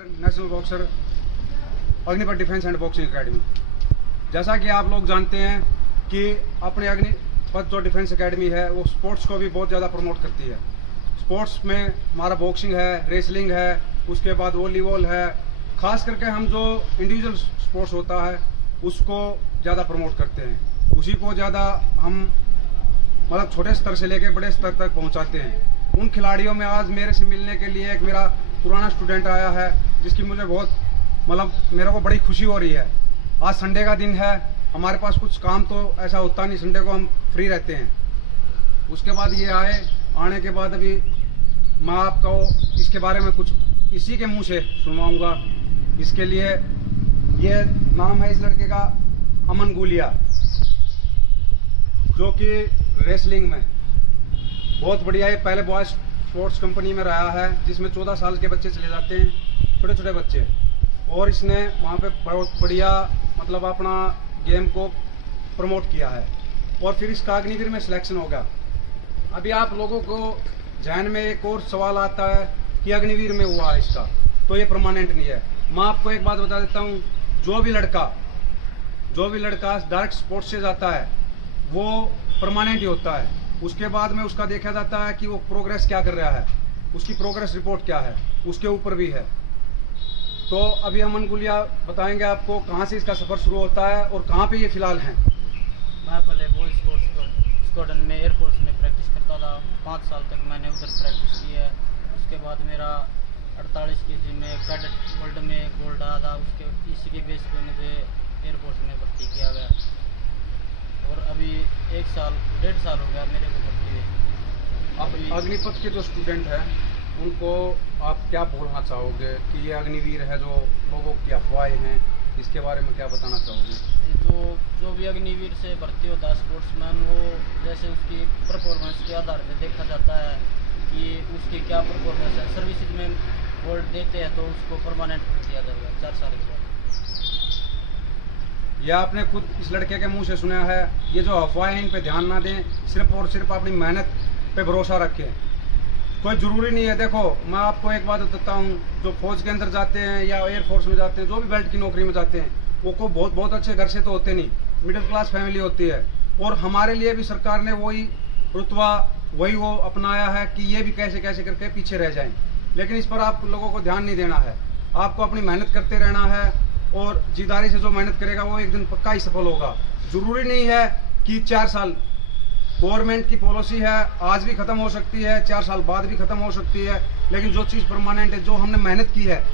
National boxer Agnipath defence and boxing academy. जैसा कि आप लोग जानते हैं कि अपने अग्निपथ जो डिफेंस एकेडमी है वो स्पोर्ट्स को भी बहुत ज़्यादा प्रमोट करती है। स्पोर्ट्स में हमारा बॉक्सिंग है, रेसलिंग है, उसके बाद वॉलीबॉल है। खास करके हम जो इंडिविजुअल स्पोर्ट्स होता है उसको ज़्यादा प्रमोट करते हैं, उसी को ज़्यादा हम मतलब छोटे स्तर से लेकर बड़े स्तर तक पहुंचाते हैं। उन खिलाड़ियों में आज मेरे से मिलने के लिए एक मेरा पुराना स्टूडेंट आया है जिसकी मुझे बहुत मतलब मेरे को बड़ी खुशी हो रही है। आज संडे का दिन है, हमारे पास कुछ काम तो ऐसा होता नहीं, संडे को हम फ्री रहते हैं। उसके बाद ये आने के बाद अभी मैं आपको इसके बारे में कुछ इसी के मुंह से सुनवाऊंगा। इसके लिए ये नाम है इस लड़के का अमन गुलिया, जो कि रेसलिंग में बहुत बढ़िया है। पहले बॉयज स्पोर्ट्स कंपनी में रहा है जिसमें 14 साल के बच्चे चले जाते हैं, छोटे छोटे बच्चे, और इसने वहाँ पे बहुत बढ़िया मतलब अपना गेम को प्रमोट किया है और फिर इसका अग्निवीर में सिलेक्शन होगा। अभी आप लोगों को जहन में एक और सवाल आता है कि अग्निवीर में हुआ है इसका, तो ये परमानेंट नहीं है। मैं आपको एक बात बता देता हूँ, जो भी लड़का डायरेक्ट स्पोर्ट्स से जाता है वो परमानेंट ही होता है। उसके बाद में उसका देखा जाता है कि वो प्रोग्रेस क्या कर रहा है, उसकी प्रोग्रेस रिपोर्ट क्या है, उसके ऊपर भी है। तो अभी अमन गुलिया बताएंगे आपको कहाँ से इसका सफ़र शुरू होता है और कहाँ पे ये फिलहाल हैं। मैं पहले बॉयज स्पोर्ट्स स्क्वाड्रन में एयरफोर्स में प्रैक्टिस करता था। 5 साल तक मैंने उधर प्रैक्टिस की है। उसके बाद मेरा 48 केजी में कैडेट वर्ल्ड में गोल्ड आया था। इसी के बेस पे मुझे एयरफोर्स में भर्ती किया गया और अभी 1.5 साल हो गया मेरे को भर्ती हुए। अब अग्निपथ के जो स्टूडेंट हैं उनको आप क्या बोलना चाहोगे कि ये अग्निवीर है जो लोगों की अफवाहें हैं, इसके बारे में क्या बताना चाहोगे? तो जो भी अग्निवीर से भर्ती होता है स्पोर्ट्समैन, वो जैसे उसकी परफॉर्मेंस के आधार पर देखा जाता है कि उसकी क्या परफॉर्मेंस है। सर्विसेज में गोल्ड देते हैं तो उसको परमानेंट किया जाएगा 4 साल के बाद। यह आपने खुद इस लड़के के मुंह से सुना है। ये जो अफवाहें हैं इन पे ध्यान ना दें, सिर्फ और सिर्फ अपनी मेहनत पे भरोसा रखें। कोई ज़रूरी नहीं है। देखो मैं आपको एक बात बताता हूँ, जो फौज के अंदर जाते हैं या एयरफोर्स में जाते हैं, जो भी बेल्ट की नौकरी में जाते हैं, वो को बहुत अच्छे घर से तो होते नहीं, मिडिल क्लास फैमिली होती है। और हमारे लिए भी सरकार ने वही रुतबा वही वो अपनाया है कि ये भी कैसे कैसे करके पीछे रह जाएं। लेकिन इस पर आप लोगों को ध्यान नहीं देना है। आपको अपनी मेहनत करते रहना है और जिद्दारी से जो मेहनत करेगा वो एक दिन पक्का ही सफल होगा। ज़रूरी नहीं है कि 4 साल, गवर्नमेंट की पॉलिसी है आज भी ख़त्म हो सकती है, 4 साल बाद भी ख़त्म हो सकती है, लेकिन जो चीज़ परमानेंट है, जो हमने मेहनत की है